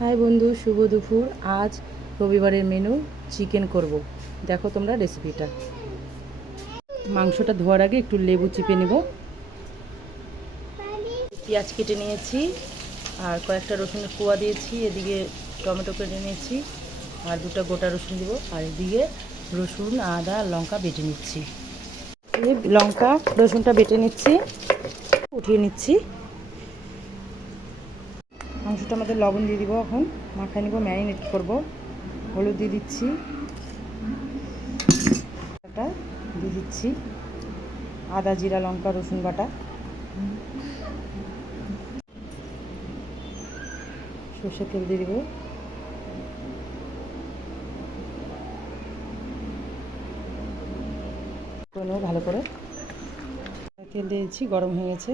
High বন্ধু, শুভ দুপুর। আজ রবিবারের মেনু চিকেন করব। দেখো তোমরা রেসিপিটা। মাংসটা ধোয়ার আগে একটু লেবু চিপে নেব। পেঁয়াজ কেটে নিয়েছি আর কয়েকটা রসুনের কোয়া দিয়েছি। এদিকে টমেটো কেটে নিয়েছি আর দুটো গোটা রসুন দিব। আর এদিকে রসুন, আদা, লঙ্কা বেটে নিচ্ছি। এই লঙ্কা রসুনটা বেটে নিচ্ছি, উঠিয়ে নিচ্ছি। মাংসটা আমাদের লবণ দিয়ে দিব, এখন মাখায় নিব, ম্যারিনেট করব। হলুদ দিয়ে দিচ্ছি, দিয়ে দিচ্ছি আদা, জিরা, লঙ্কা, রসুন বাটা, সর্ষের তেল দিয়ে দিব, ভালো করে তেল দিয়ে দিচ্ছি। গরম হয়ে গেছে।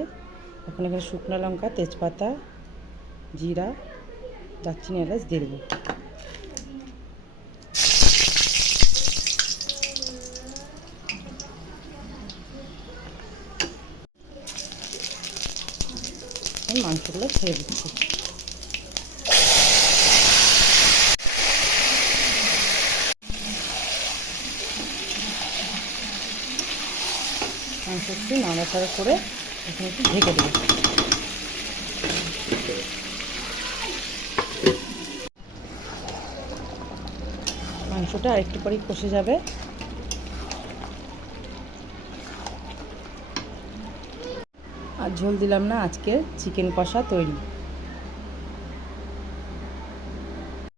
এখন এখানে শুকনো লঙ্কা, তেজপাতা, জিরা, দারচিনি, এলাচ দিয়ে দেবো। মাংসগুলো ছেড়ে দিচ্ছি। মাংস একটু নাড়াচাড়া করে এখন একটু ঢেকে দেবো। মাংসটা আরেকটু পরেই কষে যাবে। আর ঝোল দিলাম না, আজকে চিকেন কষা তৈরি।